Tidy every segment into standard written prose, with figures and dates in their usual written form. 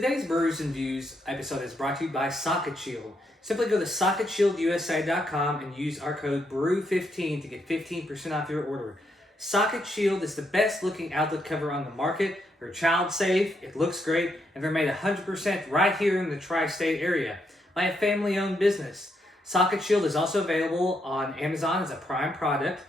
Today's Brews and Views episode is brought to you by Socket Shield. Simply go to SocketShieldUSA.com and use our code BREW15 to get 15% off your order. Socket Shield is the best looking outlet cover on the market. They're child safe, it looks great, and they're made 100% right here in the tri-state area by a family owned business. Socket Shield is also available on Amazon as a Prime product,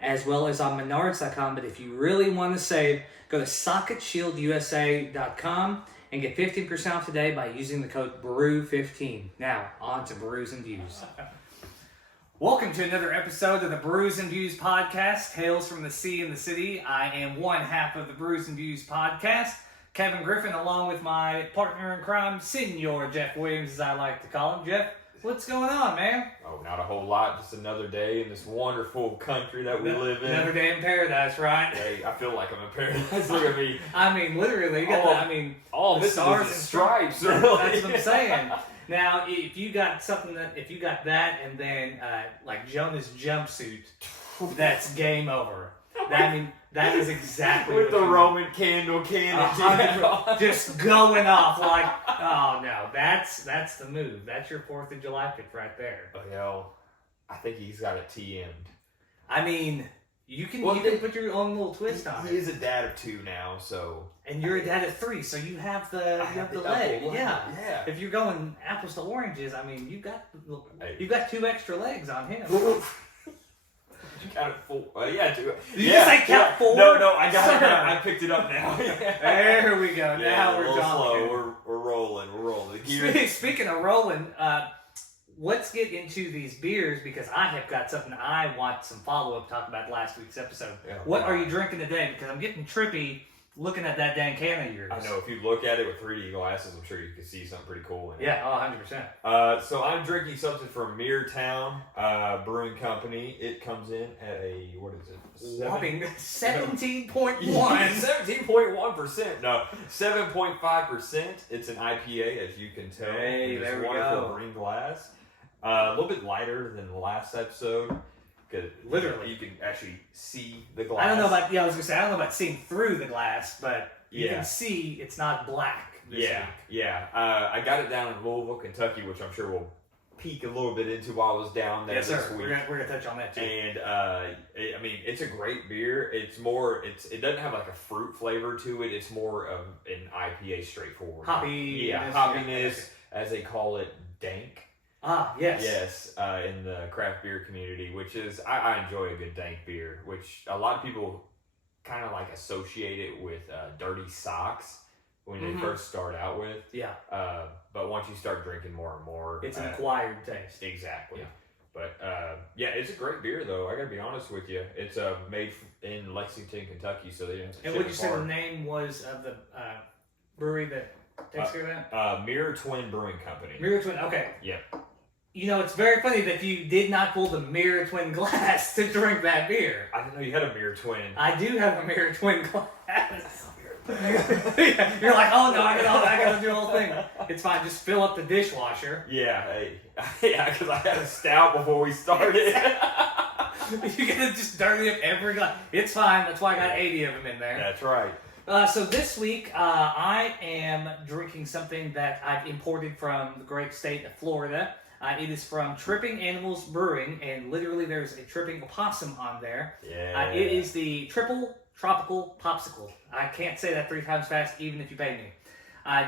as well as on Menards.com. But if you really want to save, go to SocketShieldUSA.com and get 15% off today by using the code BREW15. Now, on to Brews and Views. Welcome to another episode of the Brews and Views podcast, Tales from the Sea and the City. I am one half of the Brews and Views podcast, Kevin Griffin, along with my partner in crime, Senor Jeff Williams, as I like to call him. Jeff, what's going on, man? Oh, not a whole lot. Just another day in this wonderful country that we live in. Another day in paradise, right? Hey, I feel like I'm in paradise. Look at me. I mean, literally, you got all the this stars is and stripes. That's what I'm saying. Now, if you got that, and then like Jonah's jumpsuit, that's game over. That is exactly with the Roman candle cannon, just going off like, oh no, that's the move. That's your 4th of July pick right there. Oh, hell, I think he's got it TM'd. I mean, you can put your own little twist on it. He is a dad of 2 now, so. And you're a dad of 3, so you have the leg. Yeah. If you're going apples to oranges, I mean, you got 2 extra legs on him. You got it 4. Yeah, 2. Did you just say count 4? No, I got it. I picked it up now. There we go. Yeah, now we're talking. Slow. We're rolling. Speaking of rolling, let's get into these beers because I have got something I want some follow-up talk about last week's episode. Yeah, what are you drinking today? Because I'm getting trippy looking at that dang can of yours. I know. If you look at it with 3D glasses, I'm sure you can see something pretty cool in it. Yeah, 100%. So I'm drinking something from Meartown Brewing Company. It comes in at a, what is it? Whopping 17.1. 17.1%. No, 7.5%. It's an IPA, as you can tell. Hey, in this there we wonderful go. green glass. A little bit lighter than the last episode. Literally, you can actually see the glass. I don't know about seeing through the glass, but you can see it's not black this week. I got it down in Louisville, Kentucky, which I'm sure we'll peek a little bit into while I was down there this week. We're gonna touch on that too. And it's a great beer. It doesn't have like a fruit flavor to it. It's more of an IPA, straightforward. Hoppiness, as they call it, dank. Ah, yes. Yes, in the craft beer community, which is, I enjoy a good dank beer, which a lot of people kind of like associate it with dirty socks when they first start out with. Yeah. But once you start drinking more and more. It's an acquired taste. Exactly. Yeah. But, it's a great beer, though. I gotta be honest with you. It's made in Lexington, Kentucky, so they didn't have to ship it. And what you said the name was of the brewery that takes care of that? Mirror Twin Brewing Company. Mirror Twin, okay. Yeah. You know, it's very funny that you did not pull the Mirror Twin glass to drink that beer. I didn't know you had a Mirror Twin. I do have a Mirror Twin glass. You're like, oh no, I gotta do the whole thing. It's fine, just fill up the dishwasher. Yeah, because I had a stout before we started. You gotta just dirty up every glass. It's fine, that's why I got 80 of them in there. That's right. So this week, I am drinking something that I've imported from the great state of Florida. It is from Tripping Animals Brewing, and literally there's a tripping opossum on there. Yeah. It is the Triple Tropical Popsicle. I can't say that 3 times fast, even if you pay me.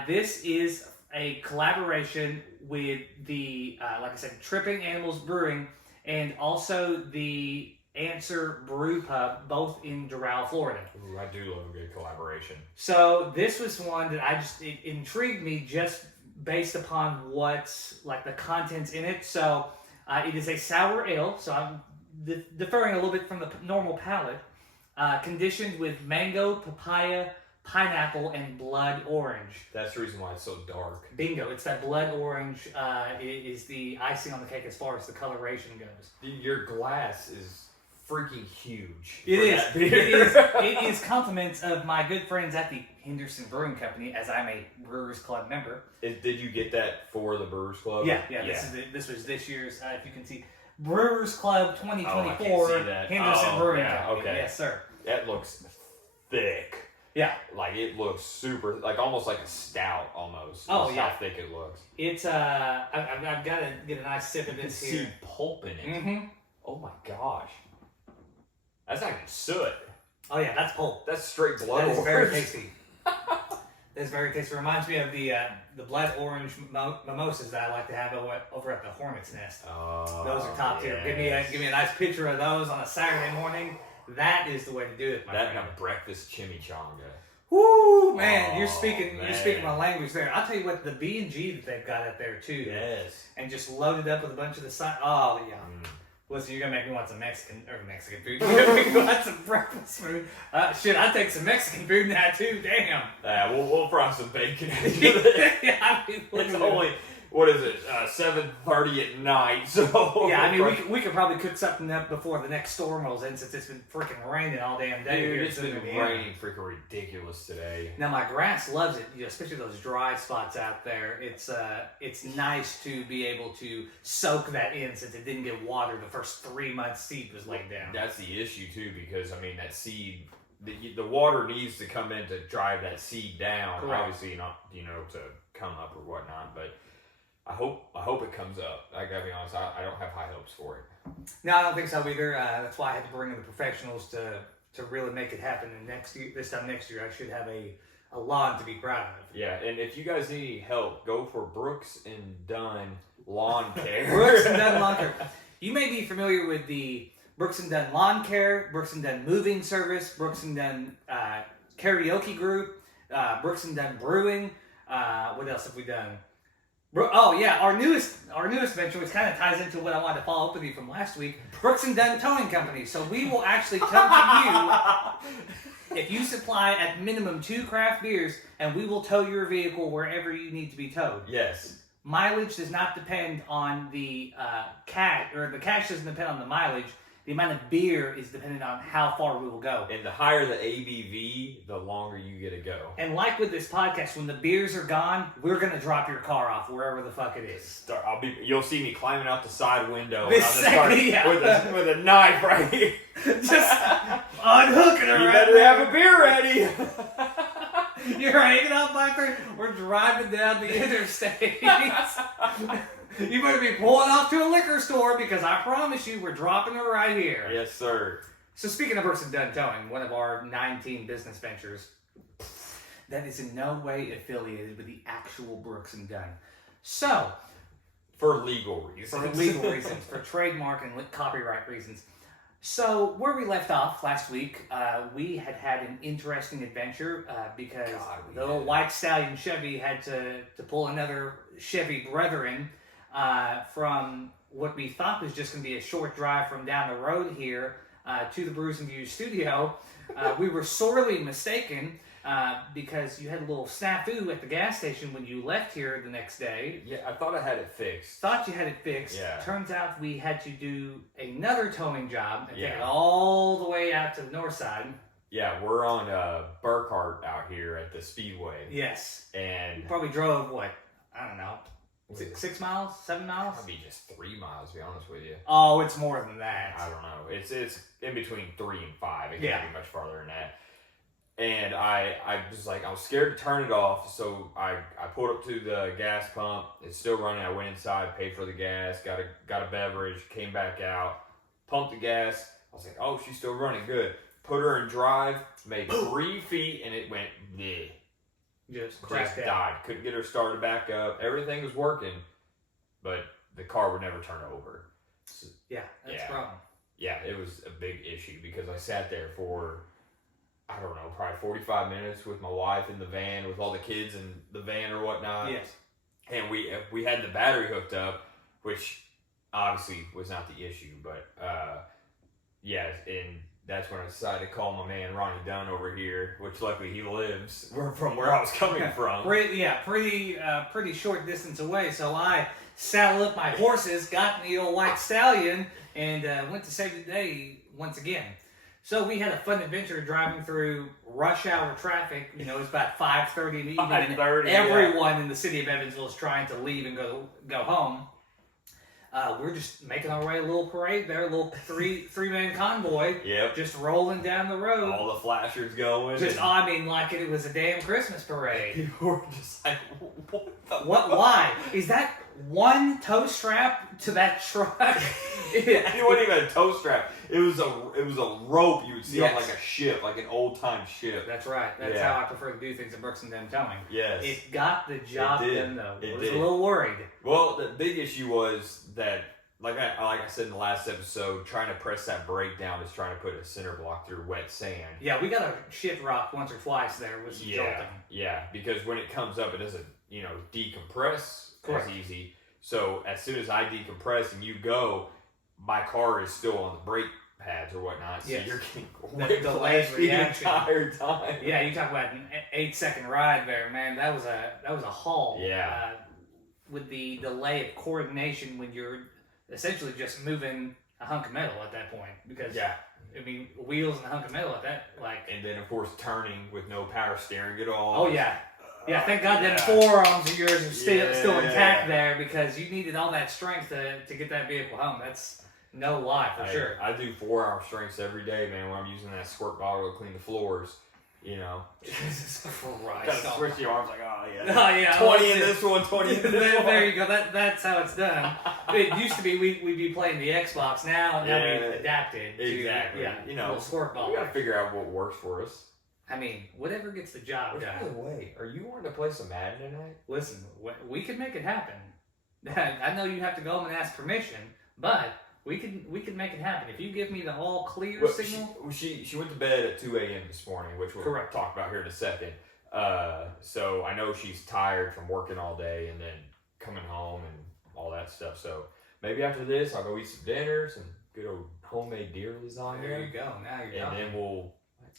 This is a collaboration with the, like I said, Tripping Animals Brewing, and also the Answer Brew Pub, both in Doral, Florida. Ooh, I do love a good collaboration. So this was one that it intrigued me just based upon what's like the contents in it. So it is a sour ale, so I'm deferring a little bit from the normal palate, conditioned with mango, papaya, pineapple, and blood orange. That's the reason why it's so dark. Bingo, it's that blood orange is the icing on the cake as far as the coloration goes. Your glass is freaking huge. It is compliments of my good friends at the Henderson Brewing Company, as I'm a Brewers Club member. Did you get that for the Brewers Club? Yeah. This was this year's, if you can see, Brewers Club 2024 Henderson Brewing Company. Okay. Yes, sir. That looks thick. Yeah. Like, it looks super, like, almost like a stout, almost. Oh, That's yeah. how thick it looks. It's, I've got to get a nice sip of this here. See pulp in it. Mm-hmm. Oh, my gosh. That's not even soot. Oh, yeah, that's pulp. That's straight blood. That is very tasty. That's very tasty. Reminds me of the blood orange mimosas that I like to have over at the Hornet's Nest. Oh, Those are top tier. yes. Give me a nice picture of those on a Saturday morning. That is the way to do it, my That friend. and a breakfast chimichanga. Woo, man! Oh, You're speaking man. my language there. I'll tell you what, the B&G that they've got up there too, Yes. and just loaded up with a bunch of the side. Oh yeah. Mm. Listen, you're gonna make me want some Mexican food. You're gonna make me want some breakfast food. Shit, I'd take some Mexican food now too. Damn. We'll fry some bacon. Yeah, I mean, It's only, what is it, 7:30 at night, so... Yeah, I mean, we could probably cook something up before the next storm rolls in, since it's been freaking raining all damn day. Dude, here it's in been Indiana. raining freaking ridiculous today. Now my grass loves it, especially those dry spots out there. It's nice to be able to soak that in, since it didn't get watered the first 3 months seed was laid down. That's the issue, too, because, I mean, that seed... The water needs to come in to drive that seed down. Correct. Obviously, not, to come up or whatnot, but... I hope it comes up. I gotta be honest, I don't have high hopes for it. No, I don't think so either. That's why I had to bring in the professionals to really make it happen. And this time next year, I should have a lawn to be proud of. Yeah, and if you guys need any help, go for Brooks and Dunn Lawn Care. Brooks and Dunn Lawn Care. You may be familiar with the Brooks and Dunn Lawn Care, Brooks and Dunn Moving Service, Brooks and Dunn Karaoke Group, Brooks and Dunn Brewing. What else have we done? Oh yeah, our newest venture, which kind of ties into what I wanted to follow up with you from last week, Brooks and Dunn Towing Company. So we will actually come to you if you supply at minimum 2 craft beers, and we will tow your vehicle wherever you need to be towed. Yes. Mileage does not depend on the cash, or the cash doesn't depend on the mileage. The amount of beer is dependent on how far we will go. And the higher the ABV, the longer you get to go. And like with this podcast, when the beers are gone, we're gonna drop your car off wherever the fuck it is. You'll see me climbing out the side window Yeah. with a knife right here. Just unhooking her. You right better there. have a beer ready. You're hanging out back there. We're driving down the interstate. You better be pulling off to a liquor store, because I promise you, we're dropping her right here. Yes, sir. So speaking of Brooks and Dunn Towing, one of our 19 business ventures, that is in no way affiliated with the actual Brooks and Dunn. So, For legal reasons. For trademark and copyright reasons. So, where we left off last week, we had an interesting adventure because the little white stallion Chevy had to pull another Chevy brethren from what we thought was just going to be a short drive from down the road here to the Brews Views studio. We were sorely mistaken because you had a little snafu at the gas station when you left here the next day. Yeah, I thought I had it fixed. Thought you had it fixed. Yeah. Turns out we had to do another towing job and take Yeah. it all the way out to the north side. Yeah, we're on Burkhart out here at the Speedway. Yes. And You probably drove, what, I don't know, 6 miles? 7 miles? probably just 3 miles, to be honest with you. Oh, it's more than that. I don't know. It's in between 3 and 5. It can't Yeah. be much farther than that. And I was scared to turn it off, so I pulled up to the gas pump. It's still running. I went inside, paid for the gas, got a beverage, came back out, pumped the gas. I was like, oh, she's still running, good. Put her in drive, made 3 feet, and it went bleh. Just cracked out. Died. Couldn't get her started back up. Everything was working, but the car would never turn over. So, Yeah, that's Yeah. the problem. yeah, it was a big issue because I sat there for, I don't know, probably 45 minutes with my wife in the van, with all the kids in the van or whatnot. Yes. And we had the battery hooked up, which obviously was not the issue, but yeah, and that's when I decided to call my man Ronnie Dunn over here, which luckily he lives from where I was coming from. Pretty short distance away. So I saddled up my horses, got in the old white stallion, and went to save the day once again. So we had a fun adventure driving through rush hour traffic. You know, it's about 5:30 in the evening. 5:30, Everyone in the city of Evansville is trying to leave and go home. we're just making our way a little parade there, a little three-man convoy. Yep. Just rolling down the road. All the flashers going. I mean, like it was a damn Christmas parade. People were just like, what? Why? Is that one tow strap to that truck? It wasn't even a tow strap. It was a rope you would see on like a ship, like an old time ship. That's right. That's how I prefer to do things at Brooks and Dunn Towing. Yes. It got the job done though. I was a did. little worried. Well, the big issue was that, like I said in the last episode, trying to press that brake down is trying to put a center block through wet sand. Yeah, we got a shit rock once or twice there with some jolting. Yeah, because when it comes up, it doesn't, decompress as easy. So as soon as I decompress and you go, my car is still on the brake pads or whatnot. So you're getting delayed reaction the entire time. Yeah, you talk about an 8-second ride there, man. That was a haul. Yeah. With the delay of coordination when you're essentially just moving a hunk of metal at that point, because wheels and a hunk of metal at that, and then of course turning with no power steering at all. Oh yeah. Yeah, thank God them forearms of yours are still intact there, because you needed all that strength to get that vehicle home. That's no lie for sure. I do 4-hour strengths every day, man, when I'm using that squirt bottle to clean the floors. Jesus Christ. Gotta switch the arms like, oh yeah. Oh yeah. 20 in this one, 20 in this one. There you go. That's how it's done. It used to be we'd be playing the Xbox. Now we've adapted to little squirt ball. We gotta figure out what works for us. I mean, whatever gets the job done. By the way, are you wanting to play some Madden tonight? Listen, we can make it happen. I know you have to go home and ask permission, but we can make it happen. If you give me the all clear signal. She went to bed at 2 a.m. this morning, which we'll talk about here in a second. So I know she's tired from working all day and then coming home and all that stuff. So maybe after this, I'll go eat some dinner, some good old homemade deer lasagna. There you go. Now you're done. And then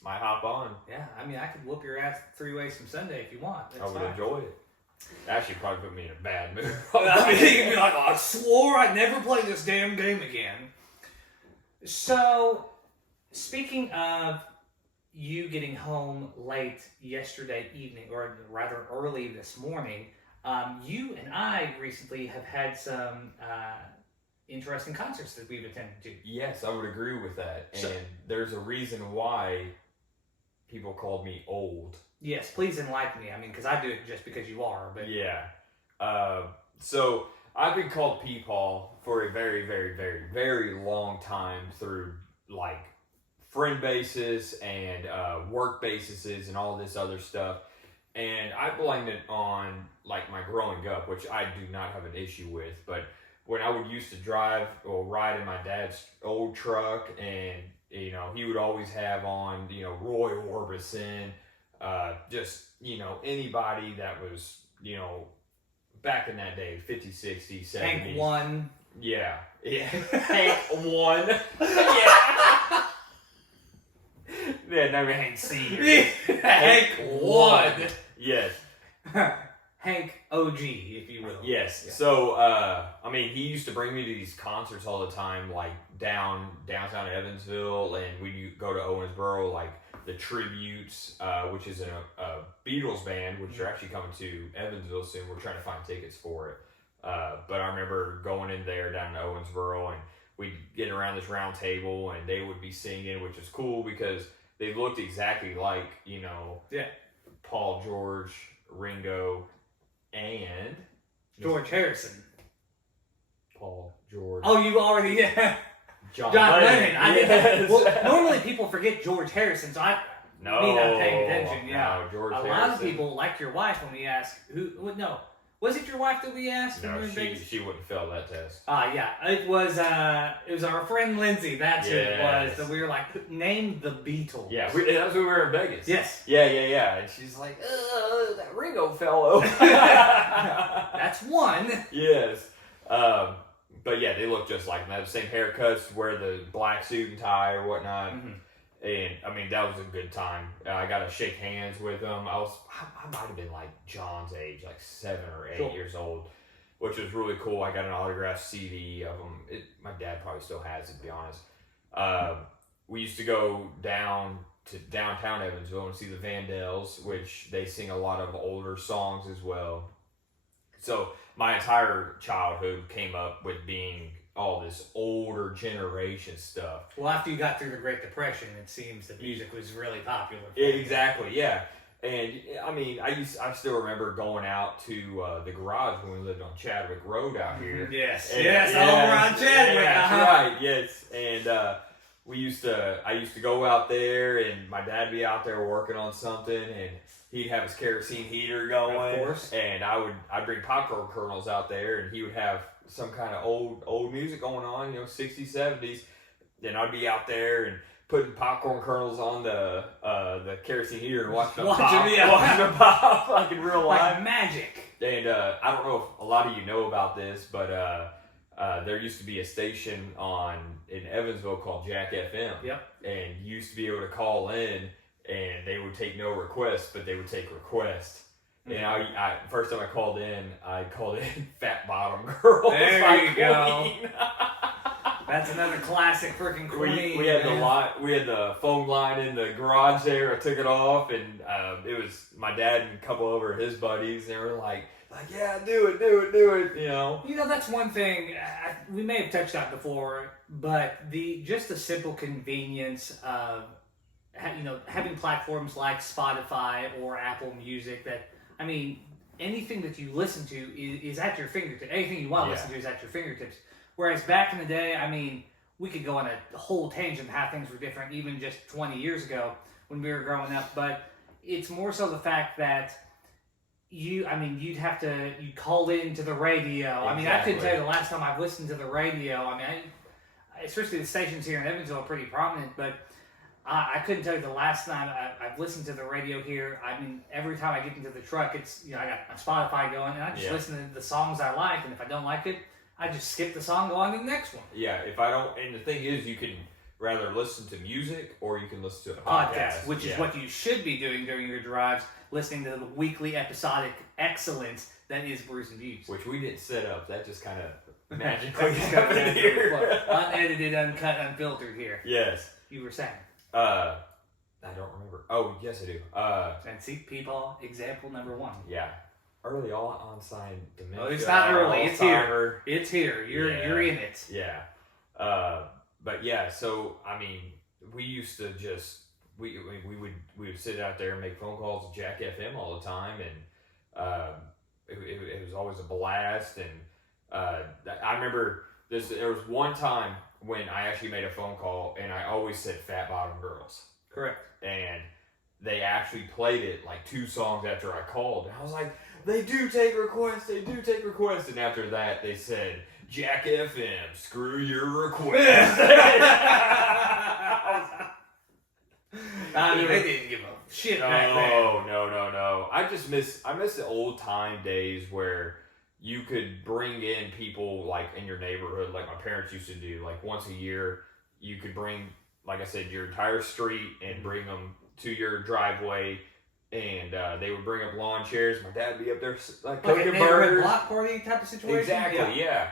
might hop on. Yeah, I mean, I could whoop your ass 3 ways from Sunday if you want. I would enjoy it. Actually, probably put me in a bad mood. I mean, you'd be like, I swore I'd never play this damn game again. So, speaking of you getting home late yesterday evening, or rather early this morning, you and I recently have had some interesting concerts that we've attended to. Yes, I would agree with that. And there's a reason why people called me old. Yes, please enlighten me. I mean, because I do it just because you are. But yeah. So I've been called Peepaw for a very, very, very, very long time through friend bases and work bases and all this other stuff. And I blame it on my growing up, which I do not have an issue with. But when I would used to drive or ride in my dad's old truck, and he would always have on Roy Orbison. Just, anybody that was, back in that day, 50s, 60s, 70s. Hank One. Yeah. Hank One. Yeah. Yeah, never Hank Senior. Hank One. Yes. Hank OG, if you will. Yes. Yeah. So, he used to bring me to these concerts all the time, downtown Evansville, and we go to Owensboro, the Tributes, which is a Beatles band, which are actually coming to Evansville soon. We're trying to find tickets for it. But I remember going in there down to Owensboro, and we'd get around this round table, and they would be singing, which is cool because they looked exactly like, Paul, George, Ringo, and George Harrison. Paul, George. Oh, you already... John Lennon. I didn't. Well, normally people forget George Harrison, so me not paying attention. Yeah, no, George Harrison. Lot of people, like your wife, when we ask who. No, was it your wife that we asked? No, she wouldn't fail that test. Yeah, it was our friend Lindsay. That's who it was. That we were like, name the Beatles. Yeah, that's when we were in Vegas. Yes. Yeah, and she's like, that Ringo fellow. That's one. Yes. But yeah, they look just like them. They have the same haircuts, wear the black suit and tie or whatnot. Mm-hmm. And that was a good time. I got to shake hands with them. I might have been John's age, 7 or 8 years old, which was really cool. I got an autographed CD of them. My dad probably still has it, to be honest. We used to go down to downtown Evansville and see the Vandells, which they sing a lot of older songs as well. So my entire childhood came up with being all this older generation stuff. Well, after you got through the Great Depression, it seems that music was really popular. Exactly, yeah. And I mean, I still remember going out to the garage when we lived on Chadwick Road out here. Yes, and, yes, all around Chadwick. Yeah, that's right. Yes, and I used to go out there, and my dad'd be out there working on something, and he'd have his kerosene heater going. Of course. And I'd bring popcorn kernels out there, and he would have some kind of old music going on, 60s, 70s. Then I'd be out there and putting popcorn kernels on the kerosene heater and watching them pop like in real life. Like magic. And I don't know if a lot of you know about this, but there used to be a station in Evansville called Jack FM. Yep. And you used to be able to call in, and they would take no requests, but they would take requests. And I first time I called in Fat Bottom Girl. There you go. That's another classic freaking Queen. We had the phone line in the garage there. I took it off, and it was my dad and a couple of his buddies. They were like, yeah, do it. That's one thing we may have touched on before, but just the simple convenience of having platforms like Spotify or Apple Music that, I mean, anything that you listen to is at your fingertips. Anything you want to listen to is at your fingertips. Whereas back in the day, I mean, we could go on a whole tangent of how things were different even just 20 years ago when we were growing up. But it's more so the fact that you'd call into the radio. Exactly. I mean, I couldn't tell you the last time I've listened to the radio. I mean, especially the stations here in Evansville are pretty prominent, but I couldn't tell you the last time I've listened to the radio here. I mean, every time I get into the truck, it's, I got my Spotify going, and I just listen to the songs I like, and if I don't like it, I just skip the song, go on to the next one. Yeah, if I don't, and the thing is, you can rather listen to music or you can listen to a podcast, which is what you should be doing during your drives, listening to the weekly episodic excellence that is Brews Views. Which we didn't set up. That just kind of magically happened here. Unedited, uncut, unfiltered here. Yes. You were saying. I don't remember. Oh, yes, I do. And see, people, example number 1. Yeah. Early on-sign dementia. Oh, it's not early. It's here. It's here. You're in it. Yeah. But yeah, so, I mean, we used to just, we would sit out there and make phone calls to Jack FM all the time, and it was always a blast. And I remember there was one time when I actually made a phone call, and I always said Fat Bottom Girls. Correct. And they actually played it like 2 songs after I called, and I was like, they do take requests. And after that, they said, Jack FM, screw your request. I mean, they didn't give a shit back then. No. I miss the old time days where you could bring in people like in your neighborhood, like my parents used to do. Like once a year, you could bring, like I said, your entire street and bring them to your driveway. And they would bring up lawn chairs. My dad would be up there like cooking burgers. Block party type of situation. Exactly, yeah.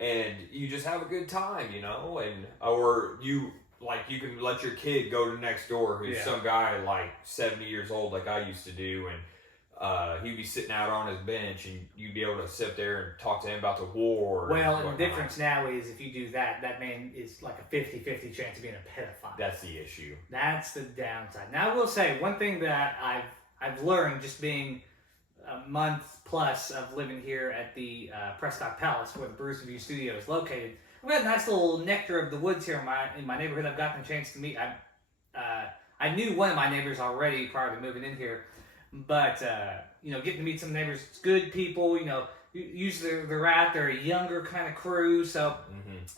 And you just have a good time, and or you can let your kid go to next door who's some guy like 70 years old like I used to do, and he'd be sitting out on his bench, and you'd be able to sit there and talk to him about the war. Well, and the difference now is if you do that man is like a 50-50 chance of being a pedophile. That's the issue. That's the downside. Now, I will say, one thing that I've learned just being a month plus of living here at the Prescott Palace, where the Brews Views studio is located. I've got a nice little nectar of the woods here in my neighborhood. I've gotten a chance to meet. I knew one of my neighbors already prior to moving in here, but getting to meet some neighbors, it's good people. Usually they're a younger kind of crew, so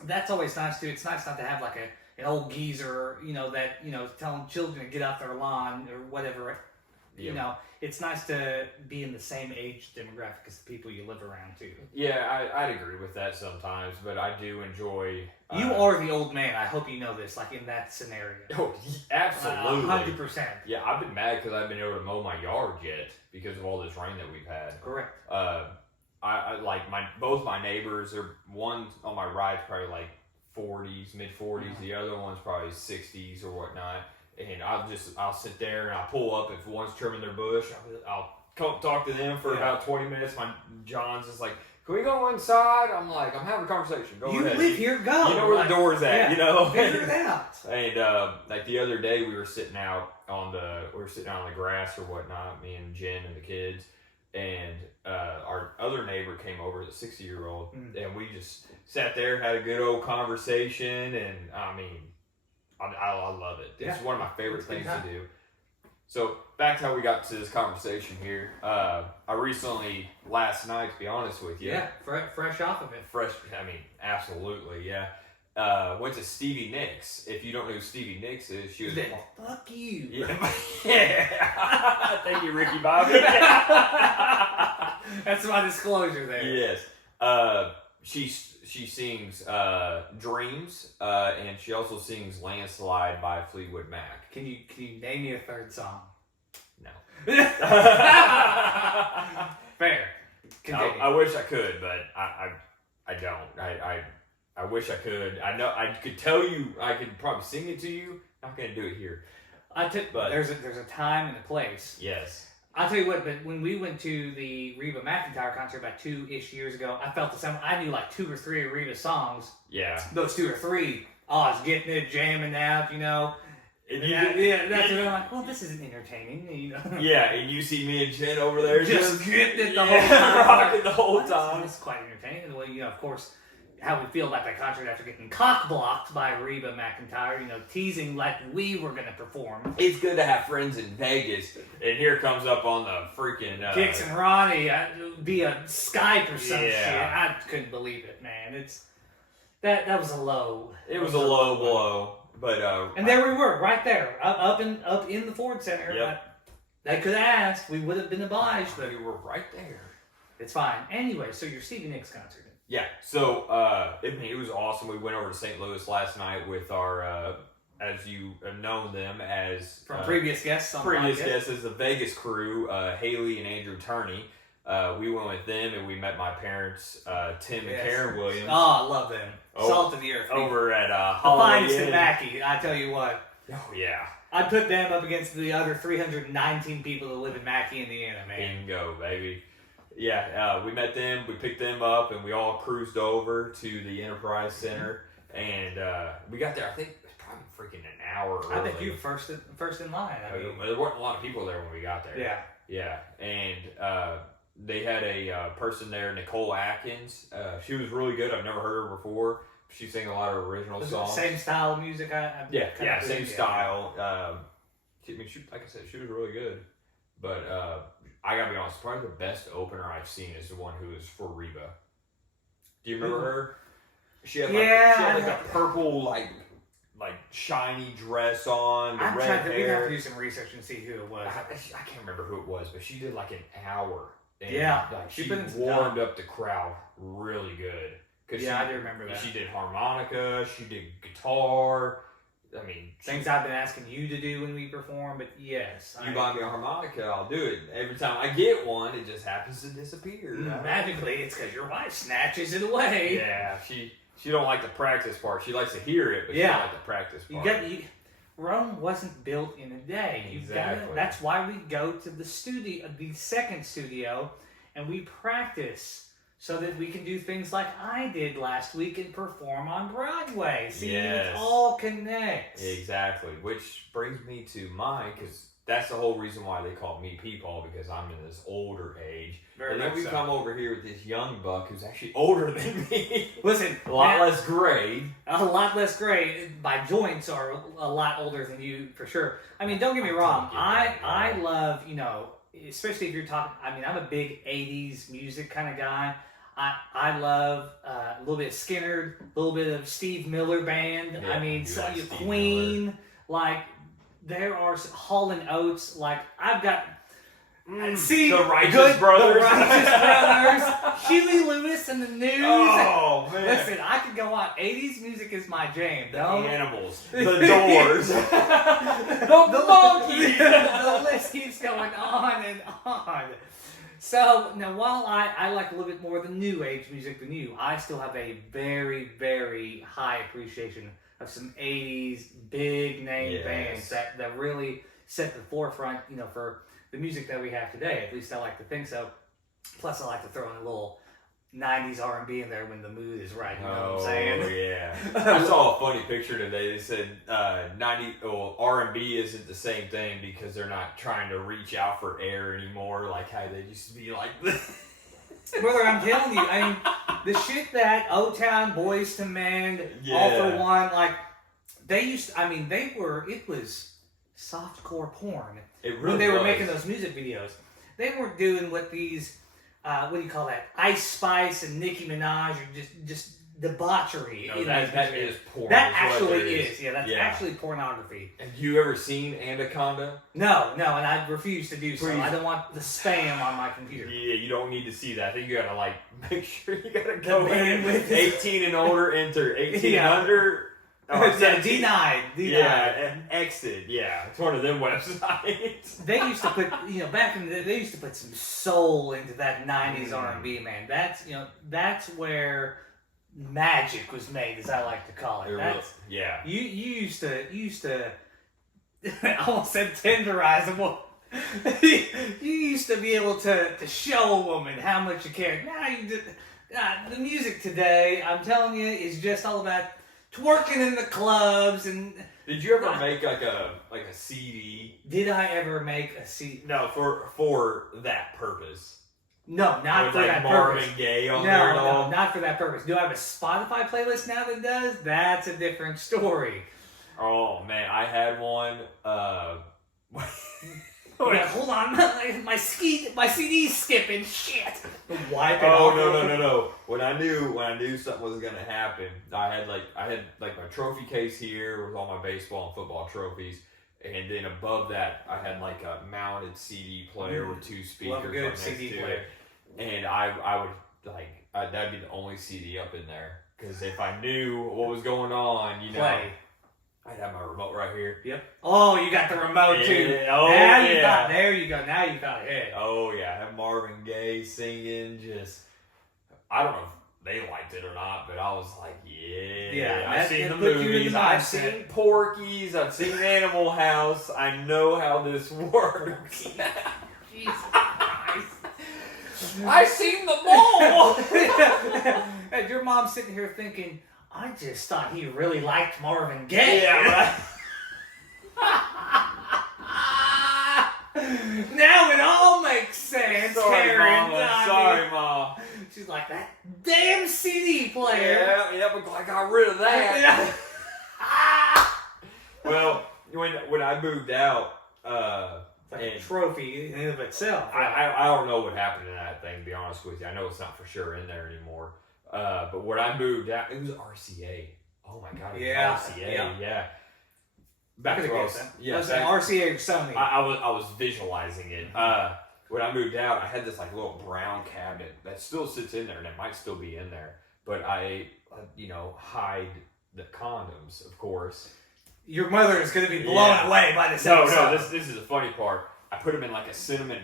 that's always nice too. It's nice not to have like an old geezer, that telling children to get off their lawn or whatever. Yeah. It's nice to be in the same age demographic as the people you live around too. Yeah, I'd agree with that sometimes, but I do enjoy... you are the old man. I hope you know this, like in that scenario. Oh, absolutely. 100%. Yeah, I've been mad because I haven't been able to mow my yard yet because of all this rain that we've had. Correct. I like both my neighbors, one on my right probably like 40s, mid-40s, the other one's probably 60s or whatnot. And I'll sit there and I'll pull up if one's trimming their bush. I'll talk to them for about 20 minutes. John's just like, can we go inside? I'm like, I'm having a conversation. Go ahead. You live here, go. You know where the door's at, you know? Figure it out. And like the other day, we were sitting out on the grass or whatnot, me and Jen and the kids, and our other neighbor came over, the 60-year-old, and we just sat there, had a good old conversation, and I mean, I love it. It's one of my favorite things to do. So back to how we got to this conversation here. I recently, last night, to be honest with you. Yeah, fresh off of it. I mean, absolutely, yeah. Went to Stevie Nicks. If you don't know who Stevie Nicks is, she was... Fuck you. Yeah. Thank you, Ricky Bobby. That's my disclosure there. Yes. She sings Dreams, and she also sings Landslide by Fleetwood Mac. Can you name me a third song? No. Fair. Continue. I wish I could, but I don't. I wish I could. I know I could tell you. I could probably sing it to you. Not gonna do it here. But there's a time and a place. Yes. I'll tell you what, but when we went to the Reba McEntire concert about 2-ish years ago, I felt the same. I knew like 2 or 3 of Reba's songs. Yeah. Those 2 or 3, I was getting it, jamming out, you know. And that's what I'm like, well, this isn't entertaining, you know. Yeah, and you see me and Jen over there just getting it the whole time. Rocking the whole time. It's quite entertaining. Well, you know, of course, how we feel about that concert after getting cock-blocked by Reba McEntire, you know, teasing like we were going to perform. It's good to have friends in Vegas, and here comes up on the freaking... Kix and Ronnie via Skype or some shit. Yeah. I couldn't believe it, man. That was a low. It was a low blow, but... and there we were, right there, up in the Ford Center. Yep. They could have asked. We would have been obliged, but... We were right there. It's fine. Anyway, so your Stevie Nicks concert. Yeah, so it was awesome. We went over to St. Louis last night with our, as you have known them as... From previous guests on the Previous podcast. guests as the Vegas crew, Haley and Andrew Turney. We went with them and we met my parents, Tim and Karen Williams. Oh, I love them. Salt of the earth. Over at the Holiday finest Inn. in Mackey, I tell you what. Oh, yeah. I'd put them up against the other 319 people that live in Mackey, Indiana, man. Bingo, baby. Yeah, we met them, we picked them up, and we all cruised over to the Enterprise Center, and we got there, I think, it was probably freaking an hour early. I bet you were first in line. I mean, there weren't a lot of people there when we got there. Yeah. Yeah, and they had a person there, Nicole Atkins. She was really good. I've never heard her before. She sang a lot of original songs. Same style of music? Same style. I mean, like I said, she was really good. But I gotta be honest, probably the best opener I've seen is the one who is for Reba. Do you remember her? She had a purple, like shiny dress on. I'm trying to. We have to do some research and see who it was. I can't remember who it was, but she did like an hour. And she warmed up the crowd really good. I do remember that. She did harmonica. She did guitar. I mean, things I've been asking you to do when we perform, but yes. You buy me a harmonica, I'll do it. Every time I get one, it just happens to disappear. Magically, it's because your wife snatches it away. Yeah, she don't like the practice part. She likes to hear it, but she don't like the practice part. Rome wasn't built in a day. Exactly. That's why we go to the studio, the second studio, and we practice. So that we can do things like I did last week and perform on Broadway. See, it all connects. Exactly. Which brings me to because that's the whole reason why they call me Peepaw, because I'm in this older age. And then we come over here with this young buck who's actually older than me. Listen, a lot less grade. A lot less grade. My joints are a lot older than you, for sure. I mean, don't get me wrong. I love, especially if you're talking, I mean, I'm a big 80s music kind of guy. I love a little bit of Skinner, a little bit of Steve Miller Band. Yeah, I mean, Queen. Miller. Like, there are Hall & Oates. Like, I've got... the Righteous Brothers. The Righteous Brothers. Huey Lewis and the News. Oh, man. Listen, I could go on. 80s music is my jam. The Animals. The Doors. the Monkeys. The list keeps going on and on. So, now while I like a little bit more of the new age music than you, I still have a very, very high appreciation of some 80s big name bands that really set the forefront, for the music that we have today. At least I like to think so. Plus, I like to throw in a little 90s R&B in there when the mood is right. You know what I'm saying? Oh, yeah. I saw a funny picture today. They said R&B isn't the same thing because they're not trying to reach out for air anymore like how they used to be like this. Brother, I'm telling you, I mean, the shit that O-Town, Boyz II Men, All For One, like, it was softcore porn. It really when they were was. making those music videos. They weren't doing what these, what do you call that, Ice Spice and Nicki Minaj, or just debauchery. No, that is porn. That actually is. Yeah, that's actually pornography. Have you ever seen Anaconda? No, and I refuse to do so. Please. I don't want the spam on my computer. Yeah, you don't need to see that. I think you gotta make sure you gotta go The in bandwidth. 18 and older, enter 18 and under. Denied. Yeah, and exit. Yeah, it's one of them websites. They used to put, back in the day, they used to put some soul into that 90s R&B, man. That's where magic was made, as I like to call it. Yeah. You used to I almost said tenderize them. You used to be able to show a woman how much you cared. Now the music today, I'm telling you, is just all about twerking in the clubs. And did you ever make like a CD? Did I ever make a CD? No, for that purpose. No, not for that Marvin purpose. Gaye on there at all? No, not for that purpose. Do I have a Spotify playlist now that does? That's a different story. Oh man, I had one. Yeah, hold on, my CD's skipping. Shit. Wipe it Oh off. no! When I knew something was gonna happen, I had my trophy case here with all my baseball and football trophies, and then above that I had like a mounted CD player with two speakers. Love a good right next CD to player. it. And I would that'd be the only CD up in there, because if I knew what was going on, Play. I'd have my remote right here. Yep. Oh, you got the remote too. Oh, There you go. Now you got it. Oh yeah, have Marvin Gaye singing. I don't know if they liked it or not, but I was like, yeah. I've seen the movies. I've seen Porky's. I've seen Animal House. I know how this works. Jesus Christ. I've seen them all. And your mom's sitting here thinking, I just thought he really liked Marvin Gaye. Yeah, Now it all makes sense, Sorry, Karen. Mama. Sorry, Mom. She's like, that damn CD player. Yeah, but I got rid of that. Well, when I moved out, It's like a trophy in and of itself. I don't know what happened to that thing, to be honest with you. I know it's not for sure in there anymore. But when I moved out, it was RCA. Oh my God, it was RCA. Yeah. Back to RCA or Sony. I was visualizing it. When I moved out, I had this like little brown cabinet that still sits in there, and it might still be in there. But I, hide the condoms, of course. Your mother is going to be blown away by this episode. No, this is the funny part. I put them in like a cinnamon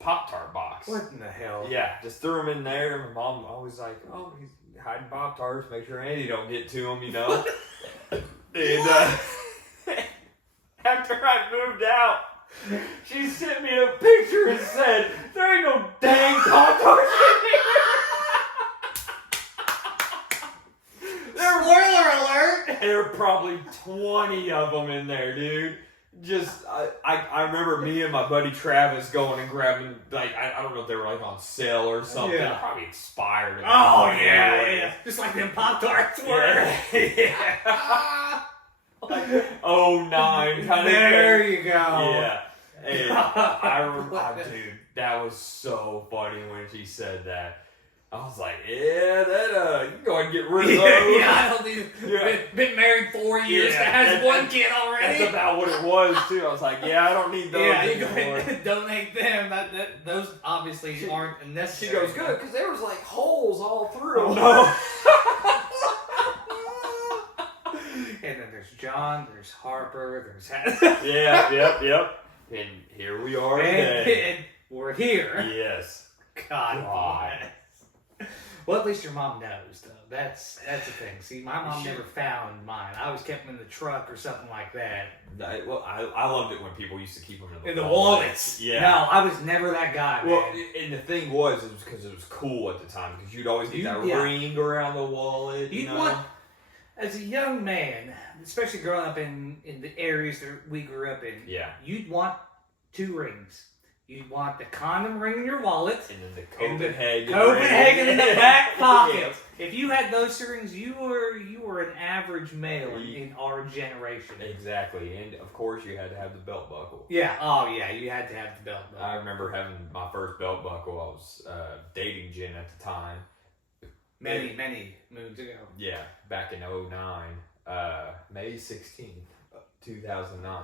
Pop-Tart box. What in the hell? Yeah, just threw them in there. My mom always like, oh, he's hiding Pop-Tarts. Make sure Andy don't get to them, And after I moved out, she sent me a picture and said, there ain't no dang Pop-Tarts in here. Spoiler alert! There were probably 20 of them in there, dude. I remember me and my buddy Travis going and grabbing, I don't know if they were on sale or something. Yeah. Probably expired. Oh, yeah. Just like them Pop-Tarts were. Yeah. 09 kind of There thing. you go. Yeah. And I remember, dude, that was so funny when she said that. I was like, yeah, that, you can go ahead and get rid of those. I don't need, been married 4 years, has one kid already. That's about what it was, too. I was like, yeah, I don't need those you go anymore. ahead and donate them. Those obviously aren't necessary. She goes, good, because there was holes all through. Oh, no. And then there's John, there's Harper, there's Yep. And here we are today. And we're here. Yes. God. Well, at least your mom knows, though. That's the thing. See, my mom never found mine. I always kept them in the truck or something like that. I loved it when people used to keep them in the wallets. Yeah. No, I was never that guy. Well, man. and the thing was because it was cool at the time because you'd always get that ring around the wallet. You know? Want, as a young man, especially growing up in the areas that we grew up in, you'd want 2 rings. You'd want the condom ring in your wallet, and then the Copenhagen in the back pocket. If you had those 2 rings, you were an average male in our generation. Exactly, and of course you had to have the belt buckle. Yeah. Oh yeah, you had to have the belt buckle. I remember having my first belt buckle. I was dating Jen at the time. Many moons ago. Yeah, back in 2009, May 16th, 2009.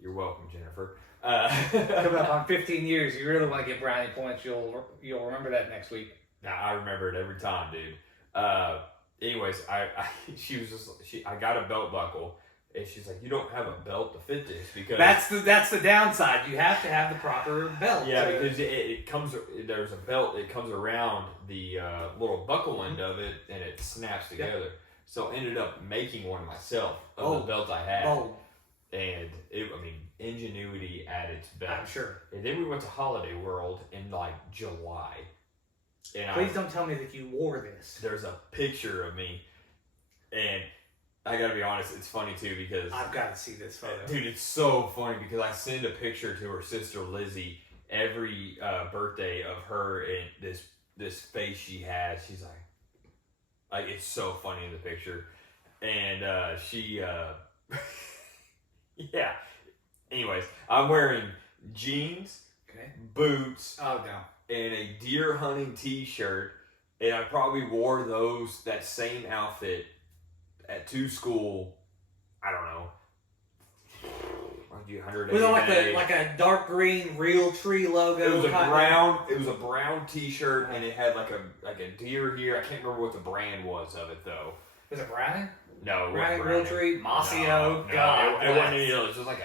You're welcome, Jennifer. Coming up on 15 years, you really want to get brownie points. You'll remember that next week. Nah, I remember it every time, dude. Anyways, I got a belt buckle, and she's like, "You don't have a belt to fit this because that's the downside. You have to have the proper belt." Yeah, because it comes. There's a belt. It comes around the little buckle end of it, and it snaps together. Yep. So I ended up making one myself of the belt I had. Oh. And ingenuity at its best. I'm sure. And then we went to Holiday World in like July. And please don't tell me that you wore this. There's a picture of me, and I gotta be honest, it's funny too because I've got to see this photo. Dude, it's so funny because I send a picture to her sister Lizzie every birthday of her and this face she has. She's like it's so funny in the picture, and she. Yeah. Anyways, I'm wearing jeans, boots, and a deer hunting t-shirt, and I probably wore that same outfit to school. I don't know. Was it like a dark green real tree logo? It was a brown t-shirt, and it had like a deer here. I can't remember what the brand was of it though. Was it Browning? No, Browning Realtree, Mossio. No, God, it wasn't. It was just like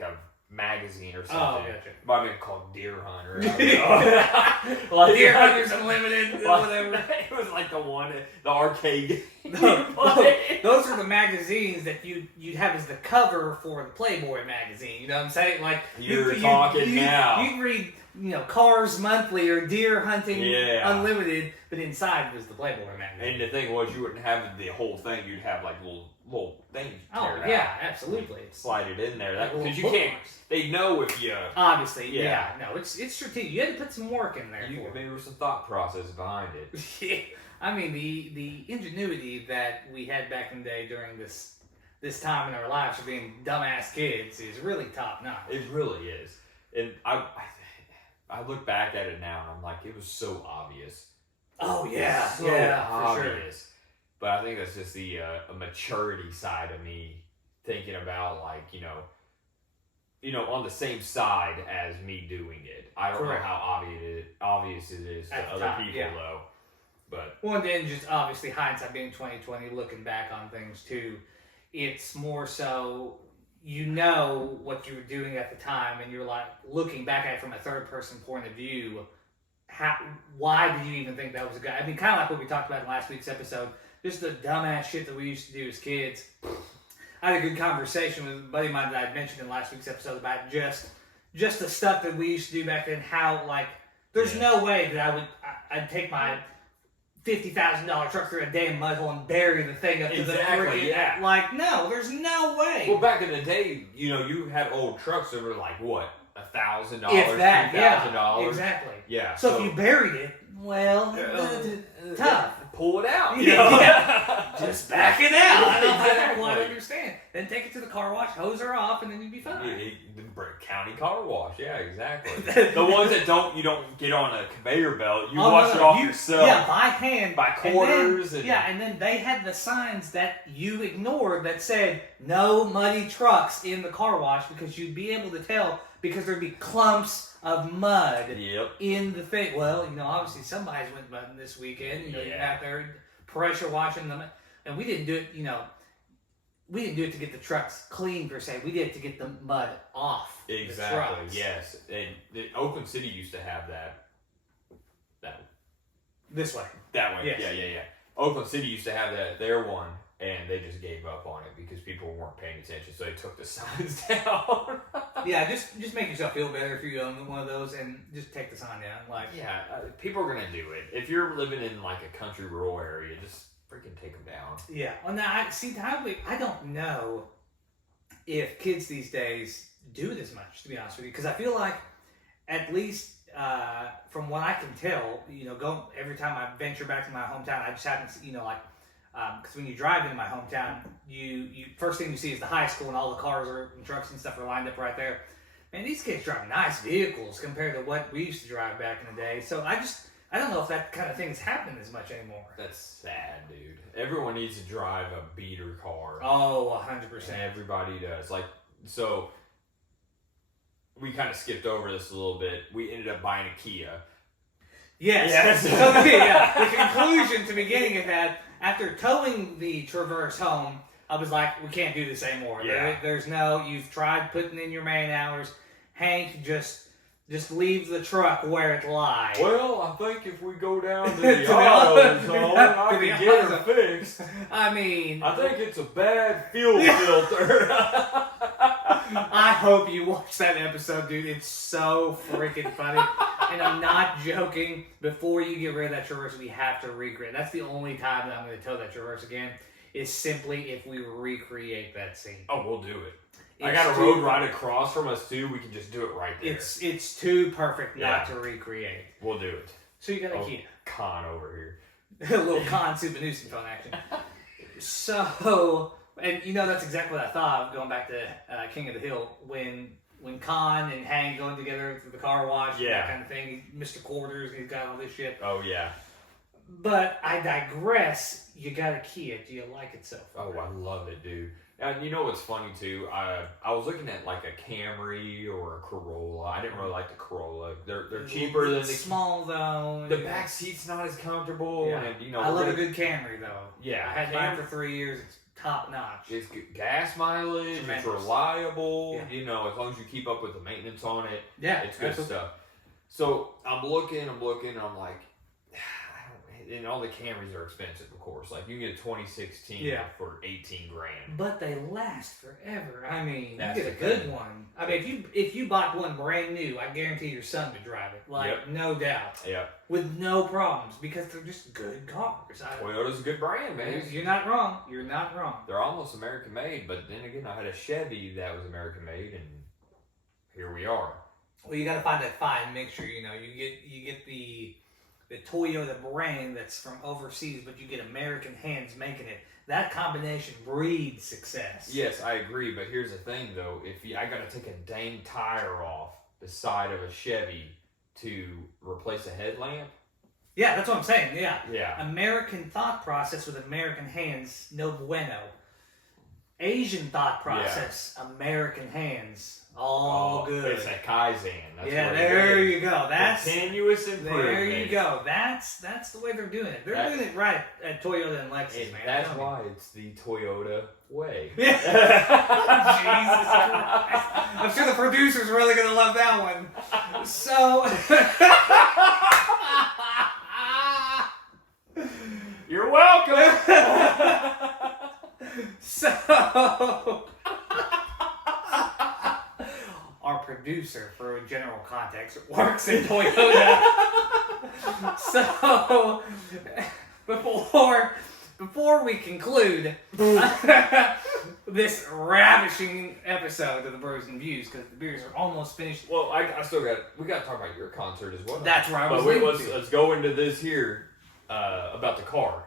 a magazine or something. Oh, gotcha. Might have been called Deer Hunter. Deer Hunters Unlimited, whatever. It was like the arcade. Those are the magazines that you'd have as the cover for the Playboy magazine. You know what I'm saying? Like you're talking now. You'd read, Cars Monthly or Deer Hunting Unlimited, but inside was the Playboy magazine. And the thing was, you wouldn't have the whole thing. You'd have like little things. Oh yeah, absolutely. Slide it in there because you can't. They know if you. Obviously, yeah. No, it's strategic. You had to put some work in there. Maybe there was some thought process behind it. Yeah, I mean the ingenuity that we had back in the day during this time in our lives for being dumbass kids is really top notch. It really is, and I look back at it now and I'm like, it was so obvious. Oh yeah, obvious. Sure. But I think that's just the a maturity side of me thinking about on the same side as me doing it. I don't know how obvious it is to other people though. But and then just obviously hindsight being 20/20, looking back on things too, it's more so what you were doing at the time, and you're like looking back at it from a third person point of view. Why did you even think that was a good? I mean, kind of like what we talked about in last week's episode. Just the dumbass shit that we used to do as kids. I had a good conversation with a buddy of mine that I mentioned in last week's episode about just the stuff that we used to do back then. How there's no way that I'd take my $50,000 truck through a damn mud hole and bury the thing up to the freaking no, there's no way. Well, back in the day, you had old trucks that were like what $1,000, $2,000, exactly. Yeah. So if you buried it, tough. Pull it out. Just back it out. I don't understand. Then take it to the car wash, hose her off, and then you'd be fine. County car wash. Yeah, exactly. The ones that you don't get on a conveyor belt. You wash it off yourself. Yeah, by hand. By quarters. And then they had the signs that you ignored that said, no muddy trucks in the car wash, because you'd be able to tell because there'd be clumps of mud in the thing. Well, obviously somebody's went mudding this weekend. You're out there pressure washing them. And we didn't do it, we didn't do it to get the trucks clean per se. We did it to get the mud off the trucks. Yes. And Oakland City used to have that This way. That way. Yes. Yeah. Oakland City used to have their one, and they just gave up on it because people weren't paying attention, so they took the signs down. Yeah, just make yourself feel better if you own one of those, and just take the sign down. Like, yeah, people are gonna do it. If you're living in like a country rural area, just freaking take them down. Yeah. Well, now I don't know if kids these days do it as much, to be honest with you, because I feel like, at least from what I can tell, every time I venture back to my hometown, I just happen to, because when you drive into my hometown, you first thing you see is the high school, and all the cars and trucks and stuff are lined up right there. Man, these kids drive nice vehicles compared to what we used to drive back in the day. So I don't know if that kind of thing is happening as much anymore. That's sad, dude. Everyone needs to drive a beater car. Oh, 100%. And everybody does. So we kind of skipped over this a little bit. We ended up buying a Kia. Yes. The conclusion to beginning of that, after towing the Traverse home, I was like, we can't do this anymore. Yeah. You've tried putting in your man hours. Hank, just leave the truck where it lies. Well, I think if we go down to the auto zone, I can get her fixed. I mean, I think it's a bad fuel filter. I hope you watch that episode, dude. It's so freaking funny. And I'm not joking. Before you get rid of that Traverse, we have to recreate. That's the only time that I'm going to tow that Traverse again, is simply if we recreate that scene. Oh, we'll do it. I got a road right across from us, too. We can just do it right there. It's too perfect not to recreate. We'll do it. So you got a Kia. Con over here. A little Con Super Newsom phone action. So, and that's exactly what I thought, going back to King of the Hill, when Con and Hank going together to the car wash, and that kind of thing. Mr. Quarters, he's got all this shit. Oh, yeah. But I digress. You got a Kia. Do you like it so far? Oh, I love it, dude. And you know what's funny, too? I was looking at, like, a Camry or a Corolla. I didn't really like the Corolla. They're cheaper than the... Small, though. The back seat's not as comfortable. Yeah. And, I love a good Camry, though. Yeah. I had mine for 3 years. It's top notch. It's good gas mileage. Tremendous. It's reliable. Yeah. As long as you keep up with the maintenance on it. Yeah. It's good stuff. So I'm looking, and I'm like, and all the Camrys are expensive, of course. Like, you can get a 2016 for $18,000. But they last forever. I mean, that's you get a good one. I mean, if you bought one brand new, I guarantee your son would drive it. Like, no doubt. Yep. With no problems, because they're just good cars. Toyota's a good brand, man. You're not wrong. You're not wrong. They're almost American made, but then again, I had a Chevy that was American made, and here we are. Well, you got to find that fine mixture. You get the Toyota brand that's from overseas, but you get American hands making it. That combination breeds success. Yes, I agree, but here's the thing, though. I got to take a dang tire off the side of a Chevy to replace a headlamp. Yeah, that's what I'm saying. Yeah. American thought process with American hands, no bueno. Asian thought process, American hands, all good. It's a Kaizen. That's there you go. That's continuous improvement. There you go. That's the way they're doing it. They're doing it right at Toyota and Lexus, man. That's why it's the Toyota way. Jesus Christ. I'm sure the producer's really gonna love that one. So you're welcome. So our producer, for general context, works in Toyota. So before we conclude this ravishing episode of the Brews and Views, because the beers are almost finished. Well, we got to talk about your concert as well. That's where I was. But let's go into this here about the car.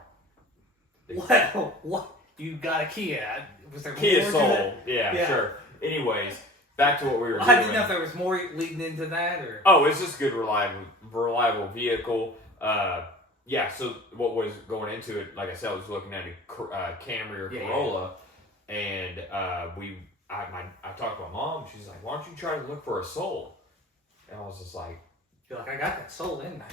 Well, what? You got a Kia. Was there Kia more Soul. to that? Yeah, sure. Anyways, back to what we were doing. I didn't know if there was more leading into that, or... Oh, it's just a good, reliable vehicle. So what was going into it, like I said, I was looking at a Camry or Corolla, and I talked to my mom. She's like, why don't you try to look for a Soul? And I was just like... You're like, I got that Soul in me.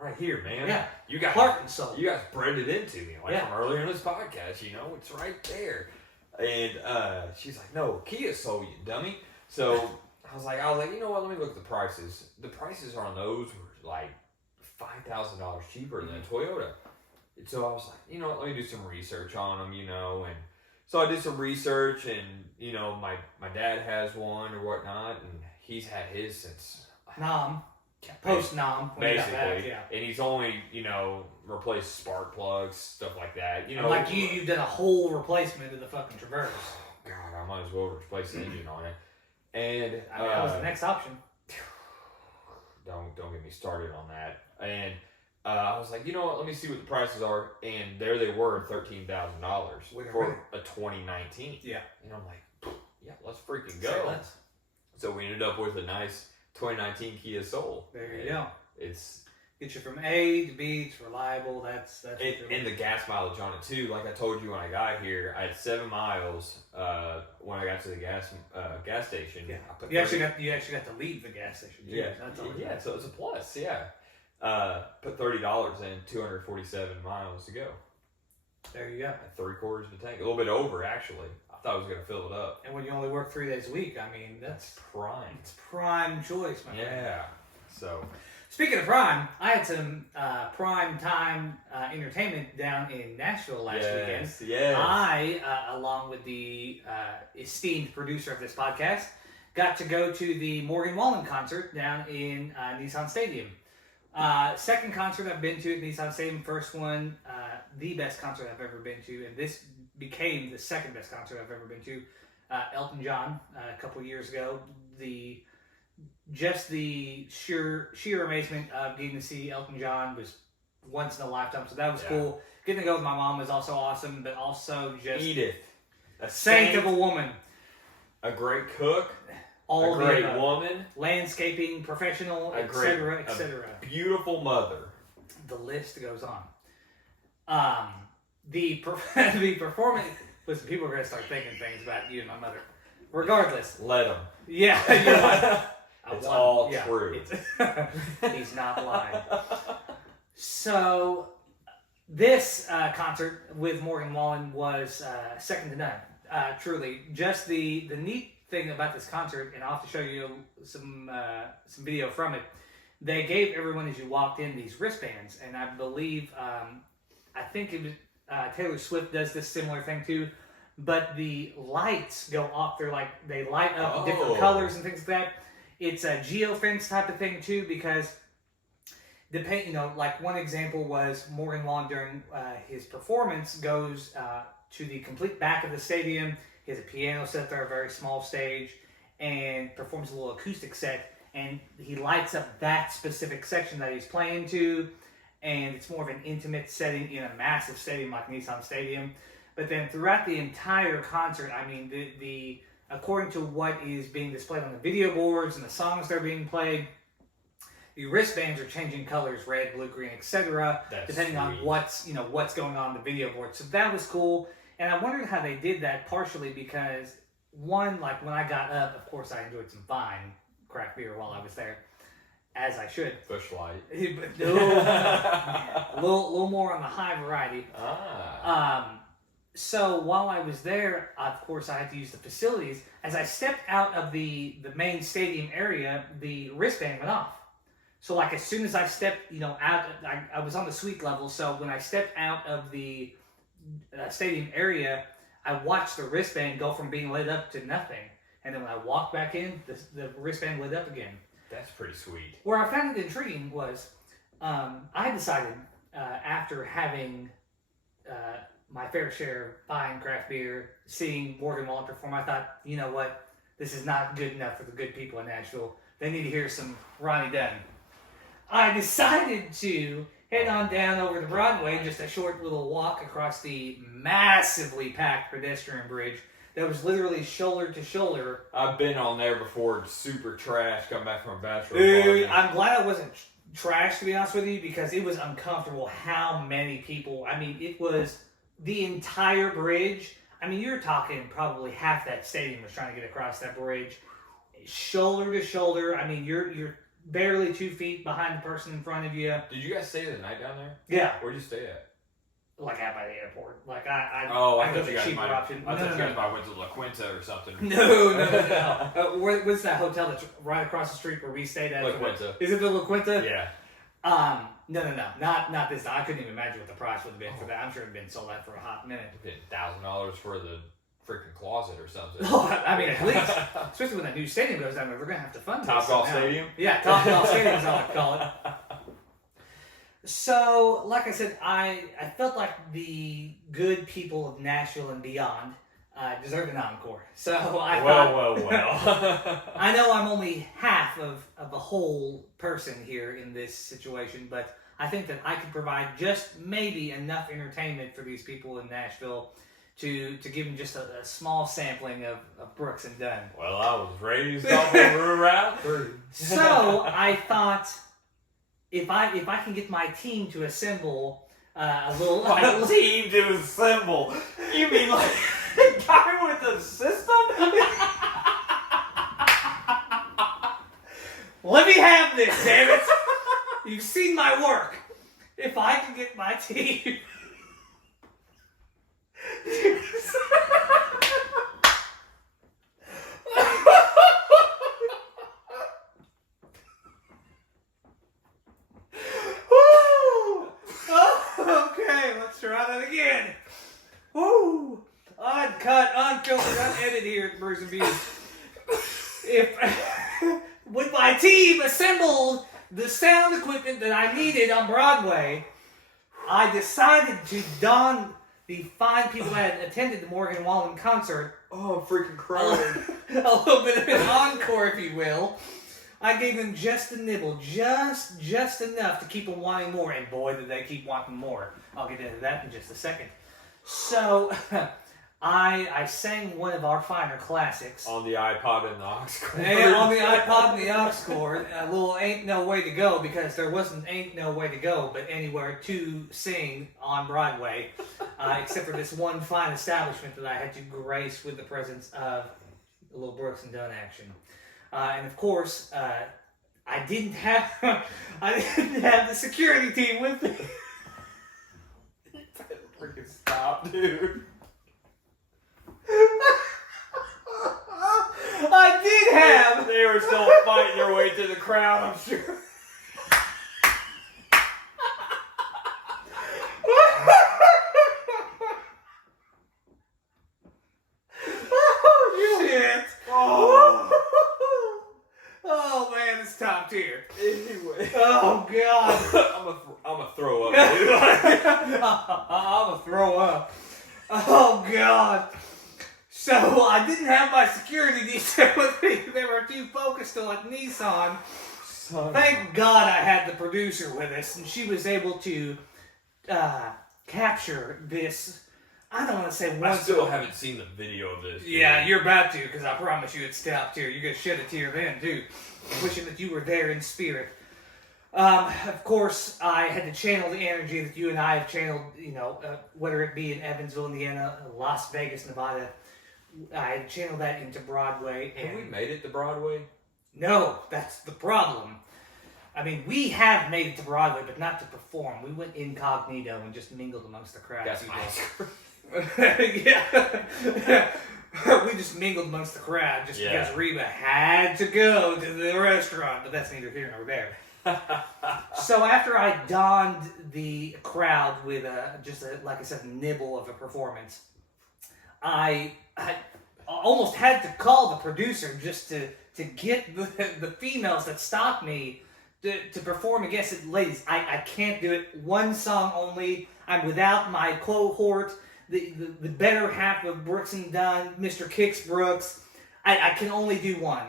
Right here, man. Yeah. You got heart and soul. You guys bred it into me, from earlier in this podcast. It's right there. And she's like, "No, Kia Soul, you dummy." So I was like, you know what? Let me look at the prices. The prices on those were like $5,000 cheaper than a Toyota. And so I was like, you know what, let me do some research on them, you know, and so I did some research, and, you know, my dad has one or whatnot, and he's had his since... Nom. Post-nom. Basically. Yeah. And he's only, you know, replaced spark plugs, stuff like that. You know, like you've done a whole replacement of the fucking Traverse. God, I might as well replace the engine on it. And that was the next option. Don't get me started on that. And I was like, you know what? Let me see what the prices are. And there they were, $13,000 for a 2019. Yeah. And I'm like, yeah, let's freaking go. So we ended up with a nice 2019 Kia Soul. There you go. It's get you from A to B. It's reliable. That's and the gas mileage on it too. Like I told you when I got here, I had 7 miles when I got to the gas station. Yeah. You actually got to leave the gas station too. Yeah. So it's a plus. Yeah. Put $30 in, 247 miles to go. There you go. At 3/4 of the tank, a little bit over actually. I thought I was gonna fill it up. And when you only work 3 days a week, I mean that's prime. It's prime choice, my friend. Yeah. So. Speaking of prime, I had some prime time entertainment down in Nashville last weekend. Yes. I, along with the esteemed producer of this podcast, got to go to the Morgan Wallen concert down in Nissan Stadium. Second concert I've been to at Nissan Stadium. First one, the best concert I've ever been to, and this became the second best concert I've ever been to. Elton John a couple years ago. Just the sheer amazement of getting to see Elton John was once in a lifetime. So that was cool. Getting to go with my mom was also awesome, but also just Edith, a saint of a woman, a great cook, a great woman, landscaping professional, etc., etc. Beautiful mother. The list goes on. The performance. Listen, people are going to start thinking things about you and my mother. Regardless, let them. Yeah. It's all true. He's not lying. So, this concert with Morgan Wallen was second to none. Truly, just the neat thing about this concert, and I'll have to show you some video from it. They gave everyone as you walked in these wristbands, and I believe I think it was Taylor Swift does this similar thing too. But the lights go off. They light up different colors and things like that. It's a geofence type of thing too, because like one example was Morgan Wallen during his performance goes to the complete back of the stadium. He has a piano set there, a very small stage, and performs a little acoustic set. And he lights up that specific section that he's playing to, and it's more of an intimate setting in a massive stadium like Nissan Stadium. But then throughout the entire concert, I mean, the according to what is being displayed on the video boards and the songs that are being played, the wristbands are changing colors, red, blue, green, etc., depending on what's going on the video board. So that was cool. And I wondered how they did that, partially because, one, like when I got up, of course I enjoyed some fine craft beer while I was there, as I should. Busch Light. A little more on the high variety. So while I was there, of course, I had to use the facilities. As I stepped out of the main stadium area, the wristband went off. So like as soon as I stepped, out, I was on the suite level. So when I stepped out of the stadium area, I watched the wristband go from being lit up to nothing. And then when I walked back in, the wristband lit up again. That's pretty sweet. Where I found it intriguing was I decided after having my fair share of buying craft beer, seeing Morgan Wallen perform, I thought, you know what? This is not good enough for the good people in Nashville. They need to hear some Ronnie Dunn. I decided to head on down over to Broadway, just a short little walk across the massively packed pedestrian bridge that was literally shoulder to shoulder. I've been on there before, super trash, come back from a bachelor party. I'm glad I wasn't trash, to be honest with you, because it was uncomfortable how many people, I mean, it was the entire bridge. I mean, you're talking probably half that stadium was trying to get across that bridge. Shoulder to shoulder. I mean, you're barely 2 feet behind the person in front of you. Did you guys stay the night down there? Yeah. Where'd you stay at? Like out by the airport. Like I thought go you the guys cheaper option. I thought you guys might went to La Quinta or something. No. What's that hotel that's right across the street where we stayed at? La Quinta. Is it the La Quinta? Yeah. No, not this time. I couldn't even imagine what the price would have been for that. I'm sure it would have been sold out for a hot minute. $1,000 for the freaking closet or something. Oh, I mean, at least, especially when that new stadium goes down there, we're gonna have to fund Top this Golf somehow. Stadium. Yeah, Top Golf Stadium is all I call it. So, like I said, I felt like the good people of Nashville and beyond deserve an encore. So I thought, Well. I know I'm only half of a whole person here in this situation, but I think that I could provide just maybe enough entertainment for these people in Nashville to give them just a small sampling of Brooks and Dunn. Well, I was raised off of Route 3. So I thought, if I can get my team to assemble a little... My team to assemble? You mean like a guy with a system? Let me have this, damn it! You've seen my work. If I can get my team... Okay, let's try that again. Woo! Uncut, unfiltered, unedited here at Brews Views. With my team assembled the sound equipment that I needed on Broadway, I decided to don the fine people that had attended the Morgan Wallen concert. Oh, I'm freaking crying. A little bit of an encore, if you will. I gave them just a nibble, just enough to keep them wanting more, and boy, did they keep wanting more. I'll get into that in just a second. So, I sang one of our finer classics. On the iPod and the aux cord. And on the iPod and the aux cord, a little Ain't No Way to Go, because there ain't no way to go but anywhere to sing on Broadway, except for this one fine establishment that I had to grace with the presence of a little Brooks and Dunn action. And of course, I didn't have the security team with me. Freaking stop, dude. I did have. They were still fighting their way to the crowd, I'm sure. Oh shit! Oh man, it's top tier. Anyway. Oh god. I'm gonna throw up, dude. I'm gonna throw up. Oh god. So I didn't have my security detail with me. They were too focused on Nissan. Thank God I had the producer with us, and she was able to capture this. I don't want to say I still haven't seen the video of this. Yeah, you're about to, because I promise you it's top tier. You're going to shed a tear then, too. Wishing that you were there in spirit. Of course, I had to channel the energy that you and I have channeled, whether it be in Evansville, Indiana, Las Vegas, Nevada. I channeled that into Broadway. Have we made it to Broadway? No, that's the problem. I mean, we have made it to Broadway, but not to perform. We went incognito and just mingled amongst the crowd. That's nice. Yeah. We just mingled amongst the crowd just because Reba had to go to the restaurant, but that's neither here nor there. So after I donned the crowd with like I said, a nibble of a performance, I almost had to call the producer just to get the females that stopped me to perform against it. Ladies, I can't do it. One song only. I'm without my cohort. The better half of Brooks and Dunn, Mr. Kix Brooks. I can only do one.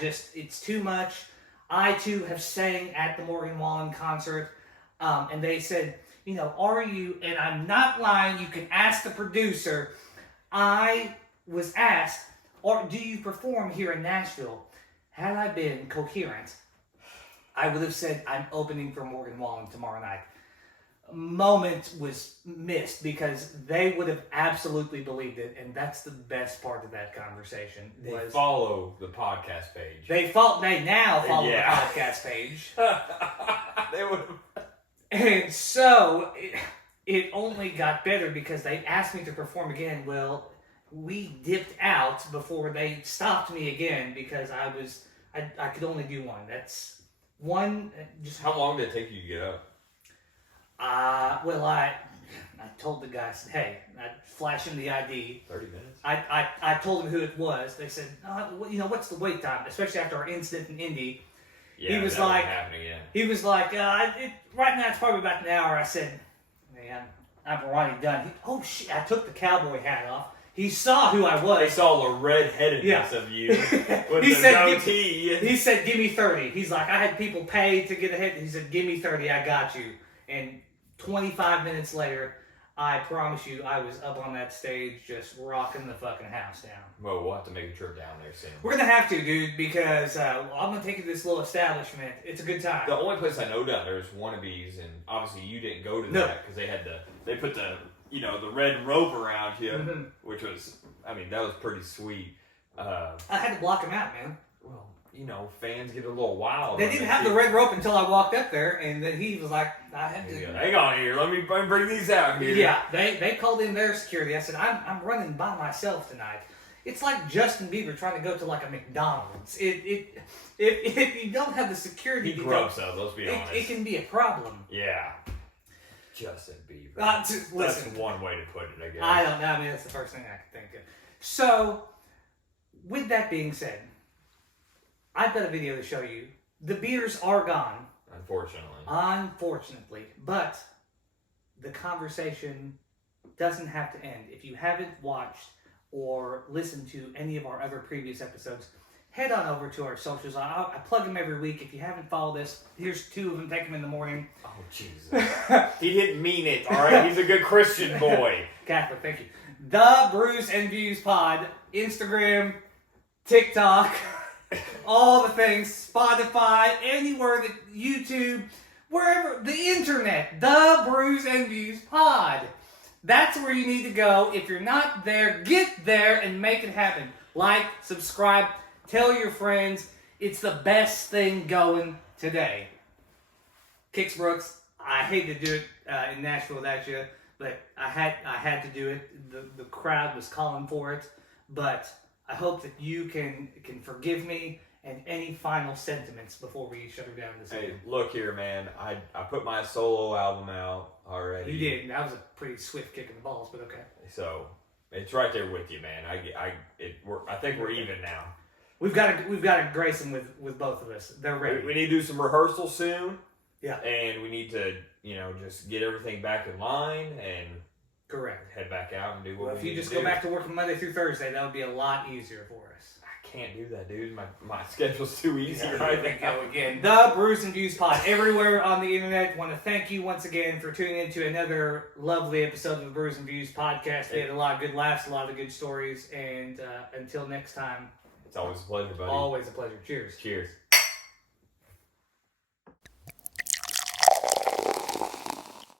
It's too much. I too have sang at the Morgan Wallen concert, and they said, are you, and I'm not lying, you can ask the producer, I was asked, or do you perform here in Nashville? Had I been coherent, I would have said, I'm opening for Morgan Wallen tomorrow night. Moment was missed because they would have absolutely believed it, and that's the best part of that conversation. They follow the podcast page. They now follow the podcast page. They would have. And so it only got better because they asked me to perform again. Well, we dipped out before they stopped me again because I could only do one. Just How long did it take you to get up? well, I told the guy, I said, hey, I flashed him the ID. 30 minutes? I told him who it was. They said, what's the wait time? Especially after our incident in Indy. Yeah, he was that like, wasn't happening again. He was like, right now it's probably about an hour. I said, man, I'm already done. Oh, shit. I took the cowboy hat off. He saw who I was. They saw the red-headedness of you with the goatee. He said, give me 30. He's like, I had people pay to get ahead. He said, give me 30. I got you. And 25 minutes later, I promise you, I was up on that stage just rocking the fucking house down. Well, we'll have to make a trip down there soon. We're going to have to, dude, because I'm going to take you to this little establishment. It's a good time. The only place I know down there is Wannabes, and obviously you didn't go to that because they put the red rope around you, which was, that was pretty sweet. I had to block him out, man. Well, fans get a little wild. They didn't have the red rope until I walked up there, and then he was like, I had to. Hang on here, let me bring these out here. Yeah, they called in their security. I said, I'm running by myself tonight. It's like Justin Bieber trying to go to like a McDonald's. If you don't have the security, he grubs up. Let's be honest. It can be a problem. Yeah. Justin Bieber. Listen, that's one way to put it, I guess. I don't know. That's the first thing I could think of. So, with that being said, I've got a video to show you. The beers are gone. Unfortunately. But the conversation doesn't have to end. If you haven't watched or listened to any of our other previous episodes, head on over to our socials. I plug them every week. If you haven't followed us, here's 2 of them. Take them in the morning. Oh, Jesus. He didn't mean it, all right? He's a good Christian boy. Catholic, thank you. The Brews and Views Pod. Instagram, TikTok, all the things. Spotify, anywhere that YouTube, wherever. The internet. The Brews and Views Pod. That's where you need to go. If you're not there, get there and make it happen. Like, subscribe, tell your friends. It's the best thing going today. Kix Brooks, I hate to do it in Nashville without you, but I had to do it. The crowd was calling for it, but I hope that you can forgive me. And any final sentiments before we shut her down this Hey, evening? Look here, man. I put my solo album out already. You did. That was a pretty swift kick in the balls, but okay. So it's right there with you, man. I think we're even now. We've got to grace them with both of us. They're ready. We need to do some rehearsal soon. Yeah. And we need to, just get everything back in line and correct. Head back out and do what we need to do. If you just go back to work Monday through Thursday, that would be a lot easier for us. I can't do that, dude. My schedule's too easy right now. Again. The Brews and Views Pod everywhere on the internet. Want to thank you once again for tuning in to another lovely episode of the Brews and Views podcast. We had a lot of good laughs, a lot of good stories, and until next time. It's always a pleasure, buddy. Always a pleasure. Cheers. Cheers.